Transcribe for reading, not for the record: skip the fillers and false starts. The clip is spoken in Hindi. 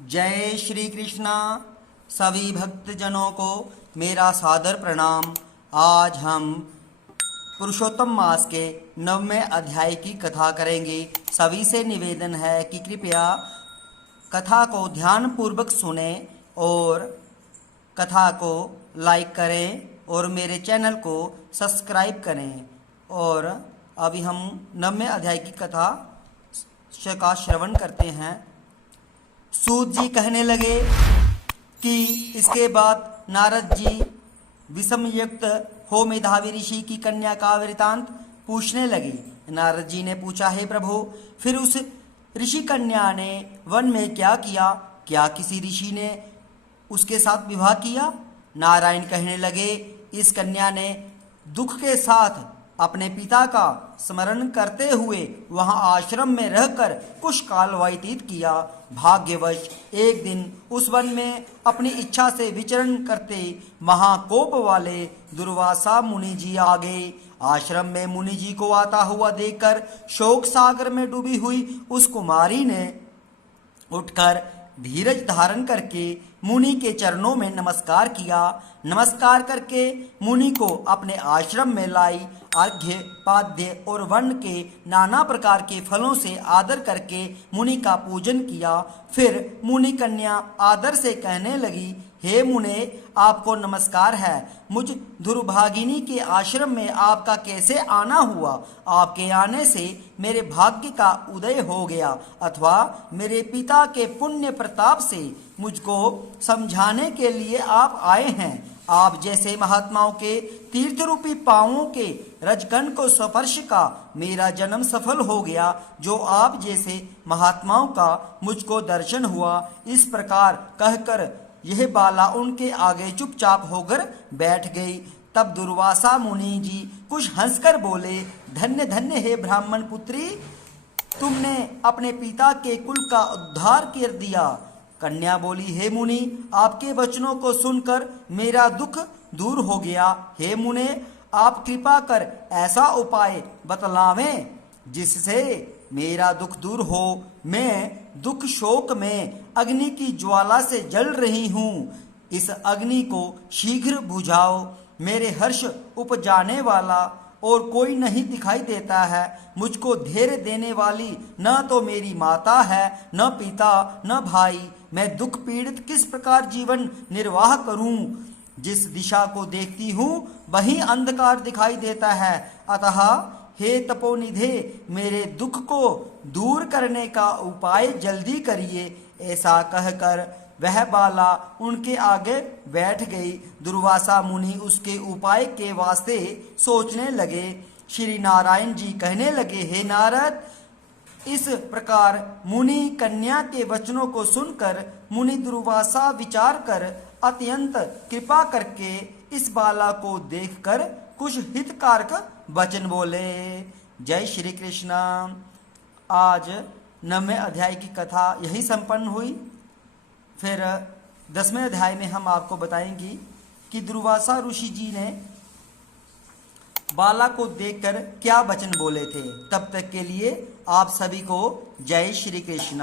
जय श्री कृष्णा। सभी भक्तजनों को मेरा सादर प्रणाम। आज हम पुरुषोत्तम मास के 9वें अध्याय की कथा करेंगे। सभी से निवेदन है कि कृपया कथा को ध्यानपूर्वक सुने और कथा को लाइक करें और मेरे चैनल को सब्सक्राइब करें। और अभी हम 9वें अध्याय की कथा का श्रवण करते हैं। सूत जी कहने लगे कि इसके बाद नारद जी विषमयुक्त हो मेधावी ऋषि की कन्या का वृतांत पूछने लगे। नारद जी ने पूछा, हे प्रभु, फिर उस ऋषि कन्या ने वन में क्या किया? क्या किसी ऋषि ने उसके साथ विवाह किया? नारायण कहने लगे, इस कन्या ने दुख के साथ अपने पिता का स्मरण करते हुए वहां आश्रम में रहकर कुछ काल व्यतीत किया। भाग्यवश एक दिन उस वन में अपनी इच्छा से विचरण करते महाकोप वाले दुर्वासा मुनि जी आ गए। आश्रम में मुनि जी को आता हुआ देखकर शोक सागर में डूबी हुई उस कुमारी ने उठकर धीरज धारण करके मुनि के चरणों में नमस्कार किया। नमस्कार करके मुनि को अपने आश्रम में लाई। अर्घ्य पाद्य और वन के नाना प्रकार के फलों से आदर करके मुनि का पूजन किया। फिर मुनि कन्या आदर से कहने लगी, हे मुने, आपको नमस्कार है। मुझ दुर्भागिनी के आश्रम में आपका कैसे आना हुआ? आपके आने से मेरे भाग्य का उदय हो गया, अथवा मेरे पिता के पुण्य प्रताप से मुझको समझाने के लिए आप आए हैं। आप जैसे महात्माओं के तीर्थ रूपी पांवों के रजकण को स्पर्श का मेरा जन्म सफल हो गया। जो आप जैसे महात्माओं का मुझको दर्शन हुआ। इस प्रकार कहकर यह बाला उनके आगे चुपचाप होकर बैठ गई। तब दुर्वासा मुनि जी कुछ हंसकर बोले, धन्य धन्य हे ब्राह्मण पुत्री, तुमने अपने पिता के कुल का उद्धार कर दिया। कन्या बोली, हे मुनि, आपके वचनों को सुनकर मेरा दुख दूर हो गया। हे मुने, आप कृपा कर ऐसा उपाय बतलावें जिससे मेरा दुख दूर हो। मैं दुख शोक में अग्नि की ज्वाला से जल रही हूँ। इस अग्नि को शीघ्र बुझाओ। मेरे हर्ष उपजाने वाला और कोई नहीं दिखाई देता है। मुझको धैर्य देने वाली न तो मेरी माता है, न पिता, न भाई। मैं दुख पीड़ित किस प्रकार जीवन निर्वाह करूं? जिस दिशा को देखती हूँ वही अंधकार दिखाई देता है। अतः हे तपोनिधे, मेरे दुख को दूर करने का उपाय जल्दी करिए। ऐसा कहकर वह बाला उनके आगे बैठ गई। दुर्वासा मुनि उसके उपाय के वास्ते सोचने लगे। श्री नारायण जी कहने लगे, हे नारद, इस प्रकार मुनि कन्या के वचनों को सुनकर मुनि दुर्वासा विचार कर अत्यंत कृपा करके इस बाला को देखकर कुछ हितकारक वचन बोले। जय श्री कृष्ण। आज 9वें अध्याय की कथा यही संपन्न हुई। फिर 10वें अध्याय में हम आपको बताएंगे कि दुर्वासा ऋषि जी ने बाला को देखकर क्या वचन बोले थे। तब तक के लिए आप सभी को जय श्री कृष्ण।